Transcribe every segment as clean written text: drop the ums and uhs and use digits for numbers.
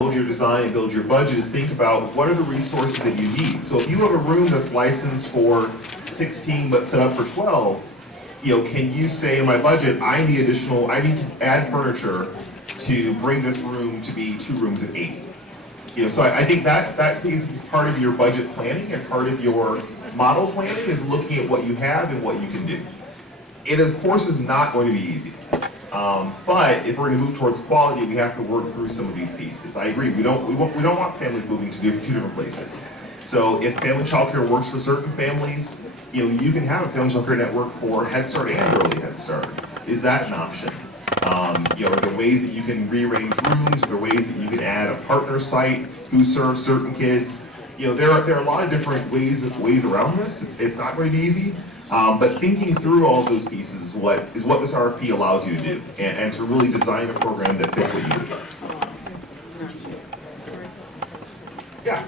build your design and build your budget is think about what are the resources that you need. So if you have a room that's licensed for 16 but set up for 12, can you say in my budget, I need to add furniture to bring this room to be 2 rooms of 8. So I think that is part of your budget planning and part of your model planning is looking at what you have and what you can do. It of course is not going to be easy. But if we're going to move towards quality, we have to work through some of these pieces. I agree. We don't want families moving to 2 different places. So if family childcare works for certain families, you can have a family childcare network for Head Start and Early Head Start. Is that an option? Are there ways that you can rearrange rooms? Are there ways that you can add a partner site who serves certain kids? There are a lot of different ways around this. It's not going to be easy. But thinking through all of those pieces is what this RFP allows you to do, and to really design a program that fits what you need. Yeah.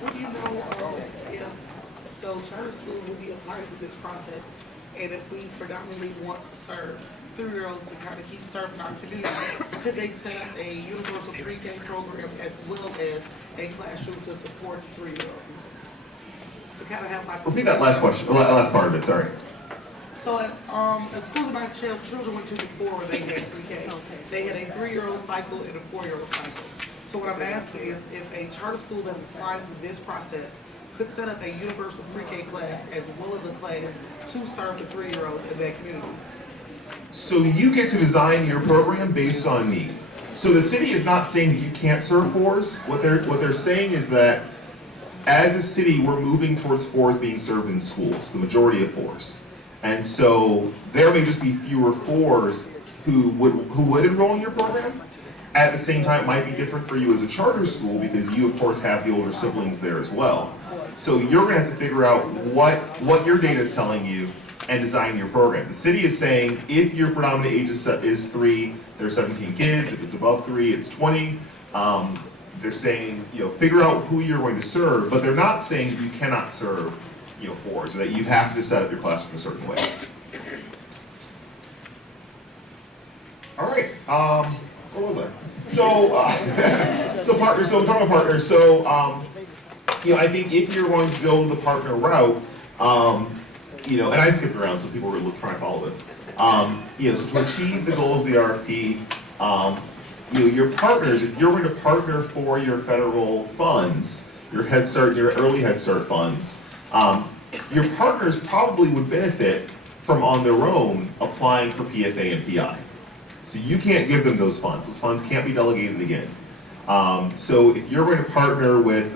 What do you know so charter school will be a part of this process, and if we predominantly want to serve 3-year-olds to kind of keep serving our community, could they set up a universal pre-K program as well as a classroom to support 3-year-olds? To kind of have like repeat that last question, last part of it. Sorry. So at a school that my children went to before, they had pre-K. They had a 3-year-old cycle and a 4-year-old cycle. So what I'm asking is if a charter school that's applying through this process could set up a universal pre-K class as well as a class to serve the 3-year-olds in that community. So you get to design your program based on need. So the city is not saying that you can't serve 4s. What they're saying is that as a city, we're moving towards 4s being served in schools, the majority of 4s. And so there may just be fewer 4s who would enroll in your program. At the same time, it might be different for you as a charter school because you, of course, have the older siblings there as well. So you're going to have to figure out what your data is telling you and design your program. The city is saying if your predominant age is 3, there's 17 kids. If it's above 3, it's 20. They're saying, figure out who you're going to serve, but they're not saying you cannot serve, 4s, or that you have to set up your classroom a certain way. All right, where was I? So partners. So I'm talking about partners. So I think if you're going to go the partner route, and I skipped around, so people were trying to follow this. So to achieve the goals of the RFP. Your partners, if you're going to partner for your federal funds, your Head Start, your Early Head Start funds, your partners probably would benefit from on their own applying for PFA and PI. So you can't give them those funds. Those funds can't be delegated again. So if you're going to partner with,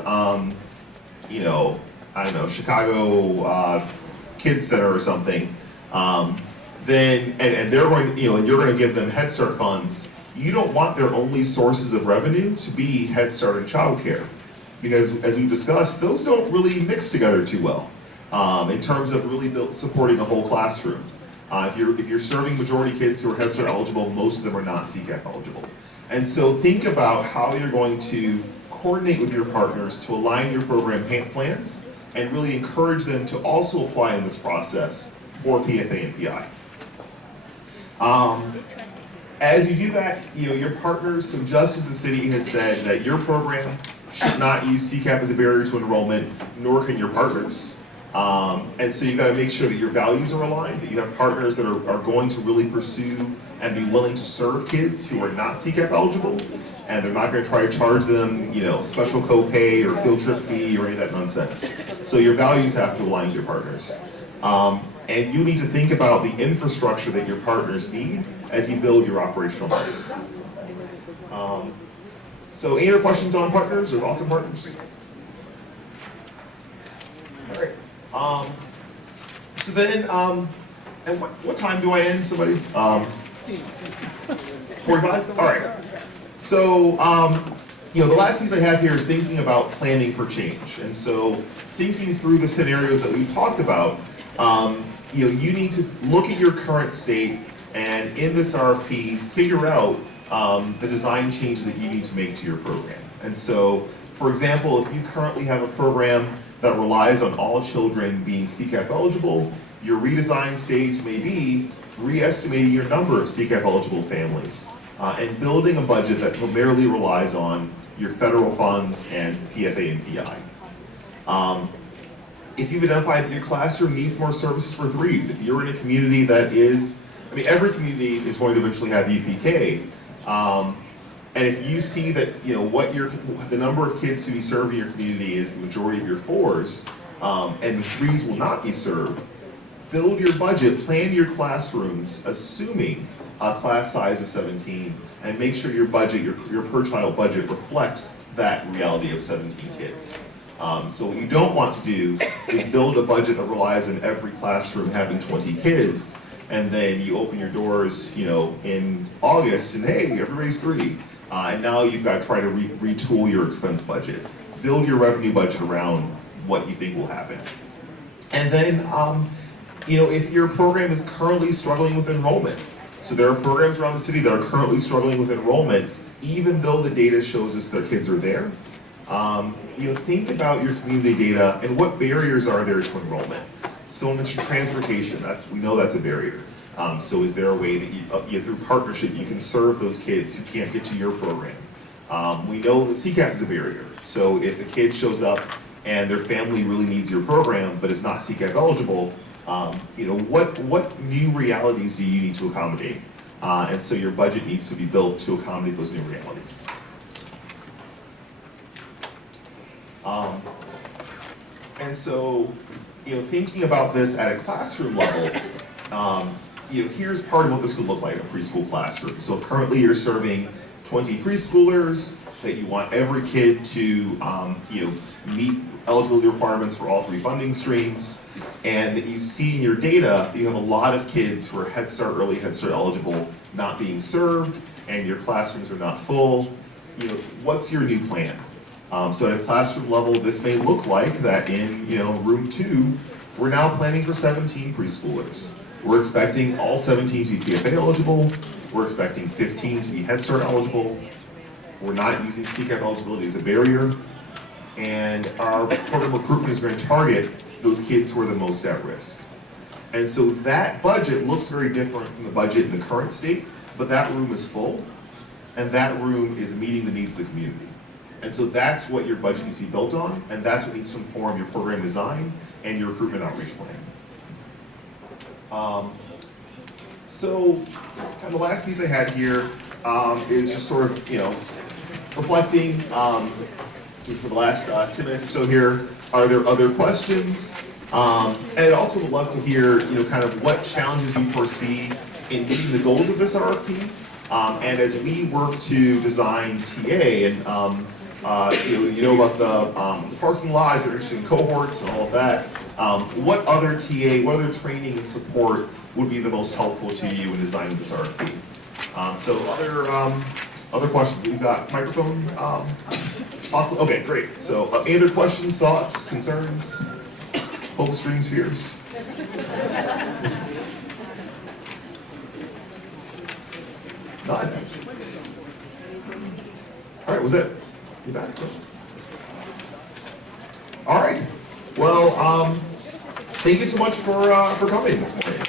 Chicago Kids Center or something, then and they're going to, and you're going to give them Head Start funds. You don't want their only sources of revenue to be Head Start and child care, because as we discussed, those don't really mix together too well in terms of really supporting a whole classroom. If you're serving majority kids who are Head Start eligible, most of them are not CCAP eligible. And so think about how you're going to coordinate with your partners to align your program plans and really encourage them to also apply in this process for PFA and PI. As you do that, your partners, so just as the city has said that your program should not use CCAP as a barrier to enrollment, nor can your partners. And so you've got to make sure that your values are aligned, that you have partners that are going to really pursue and be willing to serve kids who are not CCAP eligible, and they're not going to try to charge them, special copay or field trip fee or any of that nonsense. So your values have to align with your partners. And you need to think about the infrastructure that your partners need as you build your operational model. So any other questions on partners or thoughts on partners? All right. So then, and what time do I end? Somebody? 45? All right. So, the last piece I have here is thinking about planning for change. And so thinking through the scenarios that we've talked about, you need to look at your current state and in this RFP, figure out the design changes that you need to make to your program. And so, for example, if you currently have a program that relies on all children being CCAP eligible, your redesign stage may be re-estimating your number of CCAP eligible families and building a budget that primarily relies on your federal funds, and PFA and PI. If you've identified that your classroom needs more services for threes, if you're in a community that is, I mean, every community is going to eventually have UPK, and if you see that, the number of kids to be served in your community is the majority of your fours, and the threes will not be served, build your budget, plan your classrooms, assuming a class size of 17, and make sure your budget, your per child budget reflects that reality of 17 kids. So what you don't want to do is build a budget that relies on every classroom having 20 kids, and then you open your doors, in August, and hey, everybody's 3. And now you've got to try to retool your expense budget. Build your revenue budget around what you think will happen. And then, if your program is currently struggling with enrollment, so there are programs around the city that are currently struggling with enrollment, even though the data shows us their kids are there. Think about your community data and what barriers are there to enrollment. Someone mentioned transportation. We know that's a barrier. So is there a way that through partnership, you can serve those kids who can't get to your program? We know that CCAP is a barrier. So if a kid shows up and their family really needs your program, but is not CCAP eligible, what new realities do you need to accommodate? And so your budget needs to be built to accommodate those new realities. And so, thinking about this at a classroom level, here's part of what this could look like in a preschool classroom. So currently you're serving 20 preschoolers, that you want every kid to, meet eligibility requirements for all 3 funding streams, and that you see in your data that you have a lot of kids who are Head Start, early Head Start eligible not being served, and your classrooms are not full. What's your new plan? So at a classroom level, this may look like that in, room 2, we're now planning for 17 preschoolers. We're expecting all 17 to be PFA eligible. We're expecting 15 to be Head Start eligible. We're not using CCAP eligibility as a barrier. And our program recruitment is going to target those kids who are the most at risk. And so that budget looks very different from the budget in the current state, but that room is full, and that room is meeting the needs of the community. And so that's what your budget needs to be built on, and that's what needs to inform your program design and your recruitment outreach plan. So kind of the last piece I had here is just sort of, reflecting for the last 10 minutes or so here. Are there other questions? And I'd also would love to hear, kind of what challenges you foresee in meeting the goals of this RFP. And as we work to design TA, and about the parking lot, if you're interested in cohorts and all of that, what other TA, what other training and support would be the most helpful to you in designing this RFP? So other questions? We've got microphone, possible. Okay, great. So any other questions, thoughts, concerns, hopes, dreams, fears? None. All right, was it? You back? All right. Well, thank you so much for coming this morning.